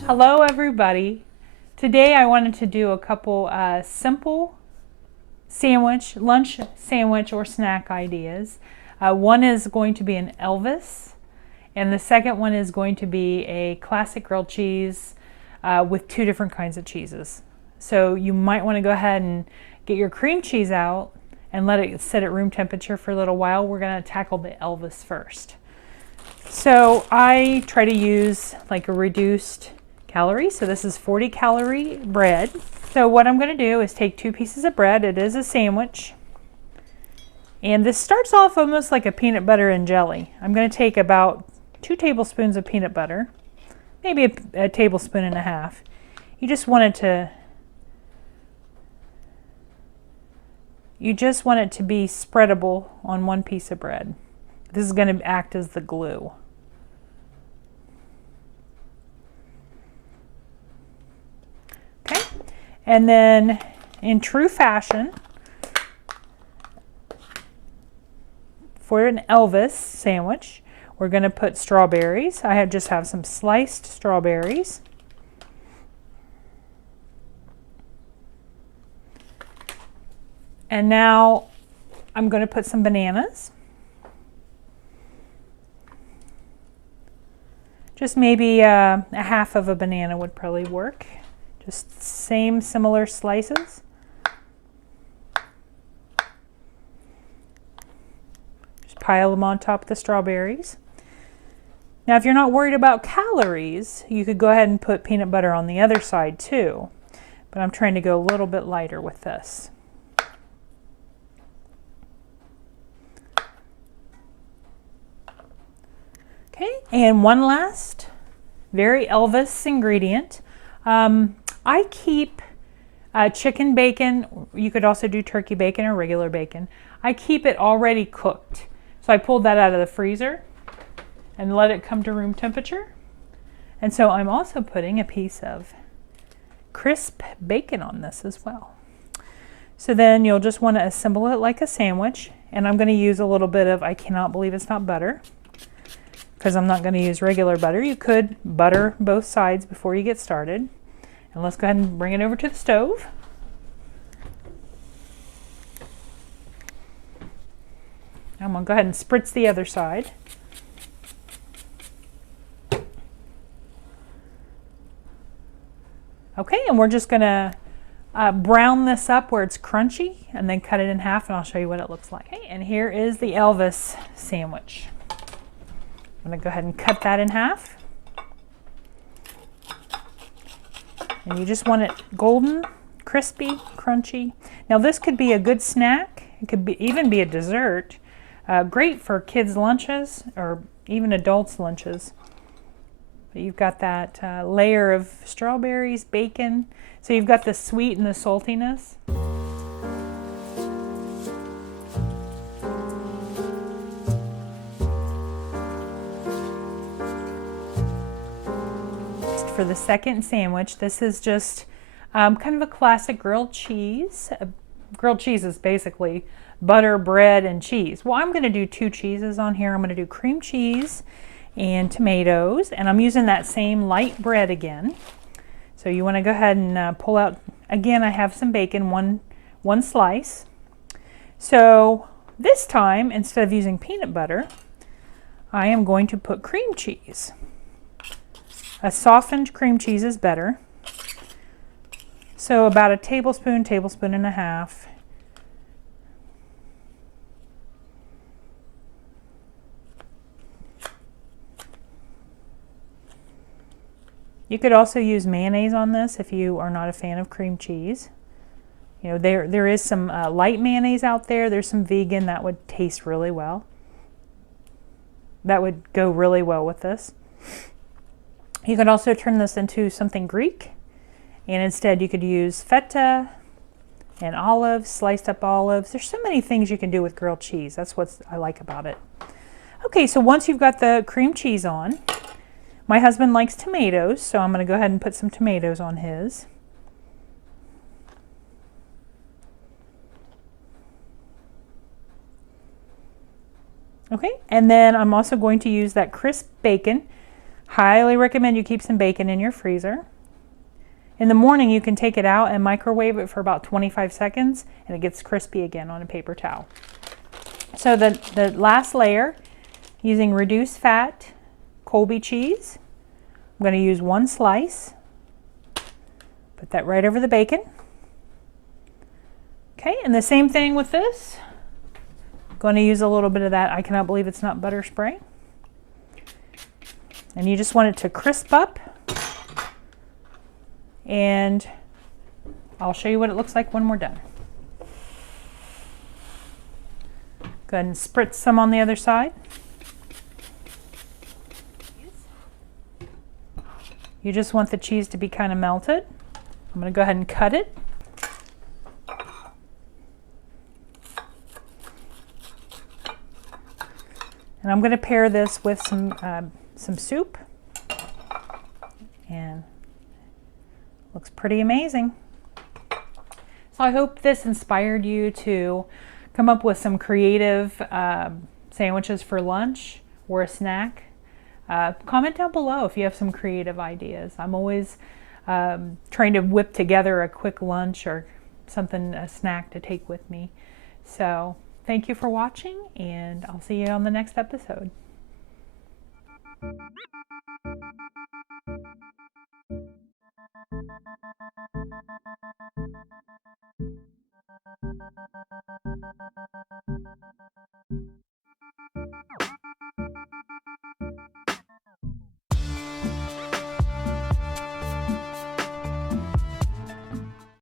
Hello everybody. Today I wanted to do a couple simple lunch sandwich or snack ideas. One is going to be an Elvis and the second one is going to be a classic grilled cheese with two different kinds of cheeses. So you might want to go ahead and get your cream cheese out and let it sit at room temperature for a little while. We're going to tackle the Elvis first. So I try to use like a reduced calorie. So this is 40 calorie bread. So what I'm going to do is take 2 pieces of bread. It is a sandwich. And this starts off almost like a peanut butter and jelly. I'm going to take about 2 tablespoons of peanut butter, maybe a tablespoon and a half. You just want it to be spreadable on one piece of bread. This is going to act as the glue. Okay, and then in true fashion, for an Elvis sandwich, we're going to put strawberries. I just have some sliced strawberries. And now I'm going to put some bananas. Just maybe a half of a banana would probably work. Just similar slices. Just pile them on top of the strawberries. Now if you're not worried about calories, you could go ahead and put peanut butter on the other side too. But I'm trying to go a little bit lighter with this. Okay, and one last very Elvis ingredient. I keep chicken bacon. You could also do turkey bacon or regular bacon. I keep it already cooked. So I pulled that out of the freezer and let it come to room temperature. And so I'm also putting a piece of crisp bacon on this as well. So then you'll just want to assemble it like a sandwich. And I'm going to use a little bit of, I cannot believe it's not butter, because I'm not going to use regular butter. You could butter both sides before you get started. And let's go ahead and bring it over to the stove. I'm going to go ahead and spritz the other side. Okay, and we're just going to brown this up where it's crunchy and then cut it in half, and I'll show you what it looks like. Okay, and here is the Elvis sandwich. I'm going to go ahead and cut that in half. And you just want it golden, crispy, crunchy. Now this could be a good snack. It could even be a dessert. Great for kids' lunches or even adults' lunches. But you've got that layer of strawberries, bacon. So you've got the sweet and the saltiness. For the second sandwich, this is just kind of a classic grilled cheese. Grilled cheese is basically butter, bread, and cheese. Well, I'm going to do 2 cheeses on here. I'm going to do cream cheese and tomatoes, and I'm using that same light bread again. So you want to go ahead and pull out, again, I have some bacon, one slice. So this time, instead of using peanut butter, I am going to put cream cheese. A softened cream cheese is better. So about a tablespoon, tablespoon and a half. You could also use mayonnaise on this if you are not a fan of cream cheese. You know, there is some light mayonnaise out there. There's some vegan that would taste really well. That would go really well with this. You could also turn this into something Greek, and instead you could use feta and olives, sliced up olives. There's so many things you can do with grilled cheese. That's what I like about it. Okay, so once you've got the cream cheese on, my husband likes tomatoes, so I'm going to go ahead and put some tomatoes on his. Okay, and then I'm also going to use that crisp bacon. Highly recommend you keep some bacon in your freezer. In the morning, you can take it out and microwave it for about 25 seconds, and it gets crispy again on a paper towel. So the last layer, using reduced fat Colby cheese, I'm going to use 1 slice. Put that right over the bacon. Okay, and the same thing with this. I'm going to use a little bit of that I cannot believe it's not butter spray. And you just want it to crisp up. And I'll show you what it looks like when we're done. Go ahead and spritz some on the other side. You just want the cheese to be kind of melted. I'm going to go ahead and cut it. And I'm going to pair this with some soup. And looks pretty amazing. So I hope this inspired you to come up with some creative sandwiches for lunch or a snack. Comment down below if you have some creative ideas. I'm always trying to whip together a quick lunch or something, a snack to take with me. So thank you for watching, and I'll see you on the next episode.